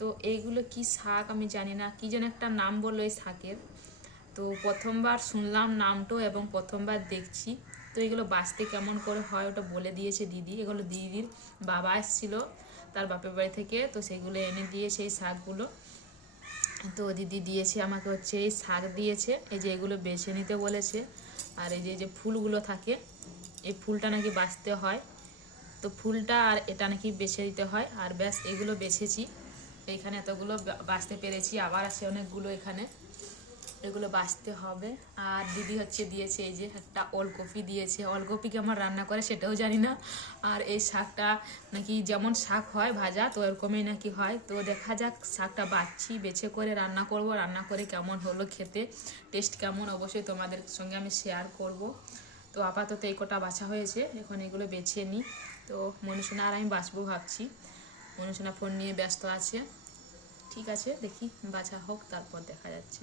তো এইগুলো কি শাক আমি জানি না, কি যেন একটা নাম বললো এই শাকের। তো প্রথমবার শুনলাম নামটো এবং প্রথমবার দেখছি। তো এগুলো বাঁচতে কেমন করে হয় ওটা বলে দিয়েছে দিদি। এগুলো দিদির বাবা এসেছিল তার বাপের বাড়ি থেকে, তো সেগুলো এনে দিয়েছে এই শাকগুলো। তো দিদি দিয়েছে আমাকে হচ্ছে এই শাক দিয়েছে, এই যে এগুলো বেছে নিতে বলেছে। আর এই যে ফুলগুলো থাকে, এই ফুলটা নাকি বাছতে হয়, তো ফুলটা আর এটা নাকি বেছে দিতে হয়। আর ব্যাস এগুলো বেছেছি, এইখানে এতগুলো বাছতে পেরেছি, আবার আছে অনেকগুলো এখানে, এগুলো বাছতে হবে। আর দিদি হচ্ছে দিয়েছে এই যে একটা ওলকপি দিয়েছে, ওলকপি কেমন রান্না করে সেটাও জানি না। আর এই শাকটা নাকি যেমন শাক হয় ভাজা, তো এরকমই নাকি হয়। তো দেখা যাক, শাকটা বাছছি, বেছে করে রান্না করব, রান্না করে কেমন হলো খেতে, টেস্ট কেমন অবশ্যই তোমাদের সঙ্গে আমি শেয়ার করব। তো আপাতত এই কটা বাছা হয়েছে, এখন এগুলো বেছে নিই। তো মনুষণা আর আমি বাছবো ভাবছি, মনুষণা ফোন নিয়ে ব্যস্ত আছে। ঠিক আছে, দেখি বাছা হোক, তারপর দেখা যাচ্ছে।